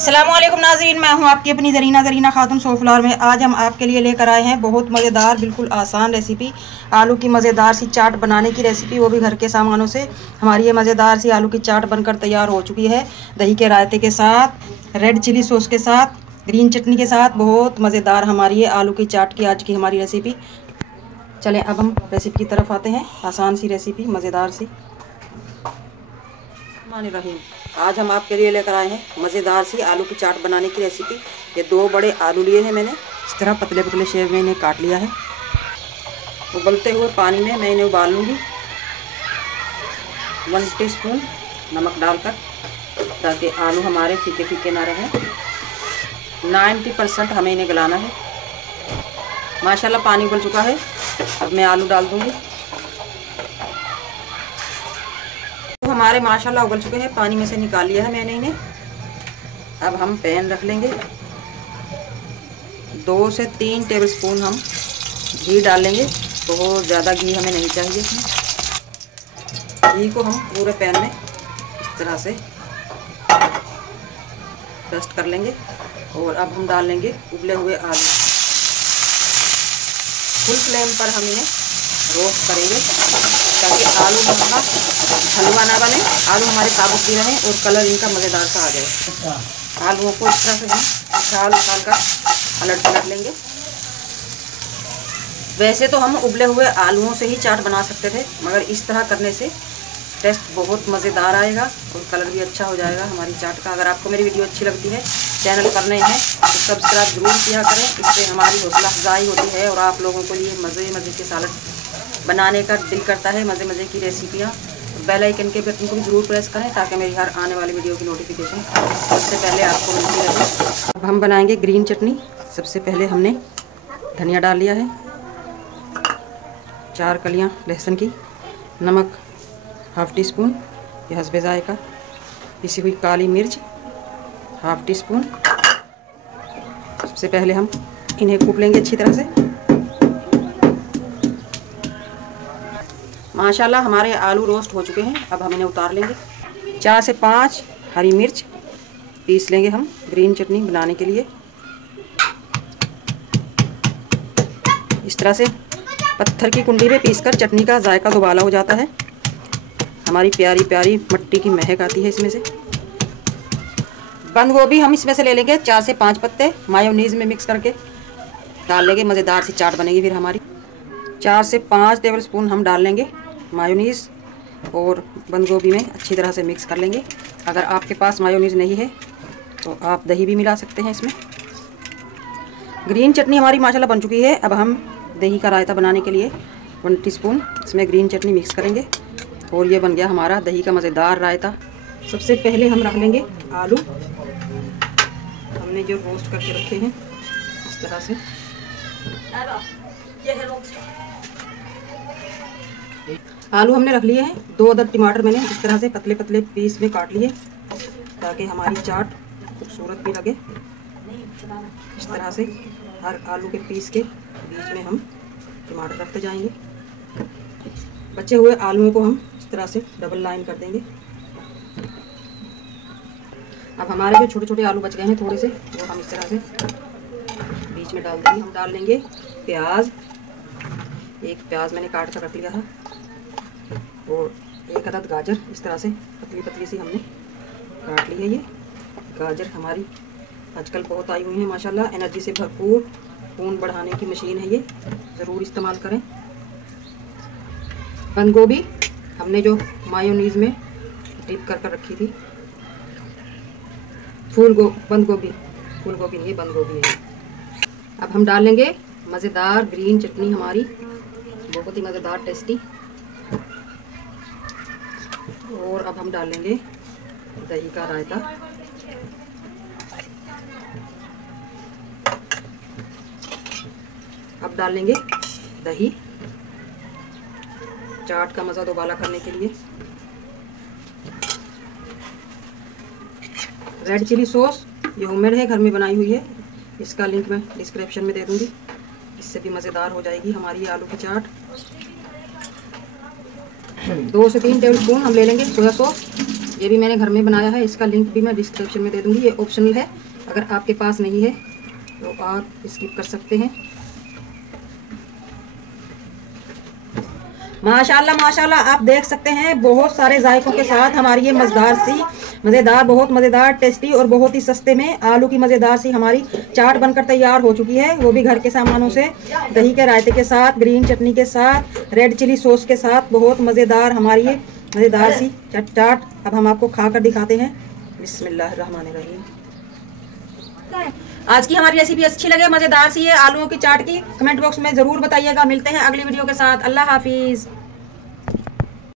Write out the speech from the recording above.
अस्सलामुअलैकुम नाज़रीन, मैं हूं आपकी अपनी ज़रीना खातून सोफ्लावर में। आज हम आपके लिए लेकर आए हैं बहुत मज़ेदार, बिल्कुल आसान रेसिपी, आलू की मज़ेदार सी चाट बनाने की रेसिपी, वो भी घर के सामानों से। हमारी ये मज़ेदार सी आलू की चाट बनकर तैयार हो चुकी है, दही के रायते के साथ, रेड चिली सॉस के साथ, ग्रीन चटनी के साथ। बहुत मज़ेदार हमारी ये आलू की चाट की आज की हमारी रेसिपी। चलें अब हम रेसिपी की तरफ आते हैं। आसान सी रेसिपी, मज़ेदार सी। रहीम, आज हम आपके लिए लेकर आए हैं मज़ेदार सी आलू की चाट बनाने की रेसिपी। ये 2 बड़े आलू लिए हैं मैंने, इस तरह पतले पतले शेप में इन्हें काट लिया है। उबलते हुए पानी में मैं इन्हें उबाल लूँगी 1 टीस्पून नमक डालकर, ताकि आलू हमारे फीके फीके ना रहें। 90% हमें इन्हें गलाना है। माशाल्लाह पानी उबल चुका है, अब मैं आलू डाल दूँगी। हमारे माशाल्लाह उबल चुके हैं, पानी में से निकाल लिया है मैंने इन्हें। अब हम पैन रख लेंगे, 2 से 3 टेबलस्पून हम घी डाल लेंगे। बहुत ज़्यादा घी हमें नहीं चाहिए इसमें। घी को हम पूरे पैन में इस तरह से डस्ट कर लेंगे। और अब हम डाल लेंगे उबले हुए आलू। फुल फ्लेम पर हम इन्हें रोस्ट करेंगे, ताकि आलू हमारा हलवा ना बने, आलू हमारे साबुत भी रहें और कलर इनका मज़ेदार सा आ जाए। आलूओं को इस तरह से हम उछाल कर पलट पलट लेंगे। वैसे तो हम उबले हुए आलूओं से ही चाट बना सकते थे, मगर इस तरह करने से टेस्ट बहुत मज़ेदार आएगा और कलर भी अच्छा हो जाएगा हमारी चाट का। अगर आपको मेरी वीडियो अच्छी लगती है, चैनल पर नए हैं तो सब्सक्राइब ज़रूर किया करें, इससे हमारी हौसला अफजाई होती है और आप लोगों के लिए मज़े मज़े के सालन बनाने का दिल करता है, मज़े मज़े की रेसिपियाँ। बेल आइकन के बटन को भी ज़रूर प्रेस करें, ताकि मेरी हर आने वाली वीडियो की नोटिफिकेशन सबसे पहले आपको मिलती रहे। अब हम बनाएंगे ग्रीन चटनी। सबसे पहले हमने धनिया डाल लिया है, 4 कलियाँ लहसुन की, नमक 1/2 टीस्पून, ये हस्बे ज़ायका, पिसी हुई काली मिर्च 1/2 टीस्पून। सबसे पहले हम इन्हें कूट लेंगे अच्छी तरह से। माशाल्लाह हमारे आलू रोस्ट हो चुके हैं, अब हम इन्हें उतार लेंगे। 4 से 5 हरी मिर्च पीस लेंगे हम ग्रीन चटनी बनाने के लिए। इस तरह से पत्थर की कुंडी में पीसकर चटनी का जायका दुबाला हो जाता है। हमारी प्यारी प्यारी मट्टी की महक आती है इसमें से। बंद गोभी हम इसमें से ले लेंगे 4 से 5 पत्ते, मायोनीज में मिक्स करके डाल लेंगे। मज़ेदार सी चाट बनेगी फिर हमारी। 4 से 5 टेबलस्पून हम डाल लेंगे मायोनीज़ और बंद गोभी में अच्छी तरह से मिक्स कर लेंगे। अगर आपके पास मायोनीज़ नहीं है तो आप दही भी मिला सकते हैं इसमें। ग्रीन चटनी हमारी माशाल्लाह बन चुकी है। अब हम दही का रायता बनाने के लिए 1 टीस्पून इसमें ग्रीन चटनी मिक्स करेंगे और ये बन गया हमारा दही का मज़ेदार रायता। सबसे पहले हम रख लेंगे आलू, हमने जो रोस्ट करके रखे हैं इस तरह से। आलू हमने रख लिए हैं। 2 अदद टमाटर मैंने इस तरह से पतले पतले पीस में काट लिए, ताकि हमारी चाट खूबसूरत भी लगे। इस तरह से हर आलू के पीस के बीच में हम टमाटर रखते जाएंगे। बचे हुए आलूओं को हम इस तरह से डबल लाइन कर देंगे। अब हमारे जो छोटे छोटे आलू बच गए हैं थोड़े से, वो हम इस तरह से बीच में डाल देंगे। हम डाल लेंगे प्याज। 1 प्याज मैंने काट कर रख लिया था और 1 अदद गाजर इस तरह से पतली पतली सी हमने काट ली है। ये गाजर हमारी आजकल बहुत आई हुई है माशाल्लाह, एनर्जी से भरपूर, खून बढ़ाने की मशीन है, ये ज़रूर इस्तेमाल करें। बंद गोभी हमने जो मायोनीज़ में डिप कर रखी थी, बंद गोभी नहीं, बंद गोभी है। अब हम डाल लेंगे मज़ेदार ग्रीन चटनी हमारी, बहुत ही मज़ेदार टेस्टी। और अब हम डाल लेंगे दही का रायता। अब डाल लेंगे दही, चाट का मज़ा दोबारा करने के लिए। रेड चिली सॉस ये होममेड है, घर में बनाई हुई है, इसका लिंक मैं डिस्क्रिप्शन में दे दूंगी। इससे भी मज़ेदार हो जाएगी हमारी आलू की चाट। 2 से 3 टेबलस्पून हम ले लेंगे सोया सॉस। ये भी मैंने घर में बनाया है, इसका लिंक भी मैं डिस्क्रिप्शन में दे दूँगी। ये ऑप्शनल है, अगर आपके पास नहीं है तो आप स्किप कर सकते हैं। माशाल्लाह माशाल्लाह, आप देख सकते हैं बहुत सारे जायकों के साथ हमारी ये मज़ेदार बहुत मज़ेदार टेस्टी और बहुत ही सस्ते में आलू की मज़ेदार सी हमारी चाट बनकर तैयार हो चुकी है, वो भी घर के सामानों से, दही के रायते के साथ, ग्रीन चटनी के साथ, रेड चिली सॉस के साथ। बहुत मज़ेदार हमारी ये मज़ेदार सी चाट अब हम आपको खा कर दिखाते हैं। बिस्मिल्लाहिर्रहमानिर्रहीम। आज की हमारी रेसिपी अच्छी लगे, मज़ेदार सी है आलूओं की चाट की, कमेंट बॉक्स में ज़रूर बताइएगा। मिलते हैं अगली वीडियो के साथ। अल्लाह हाफिज़।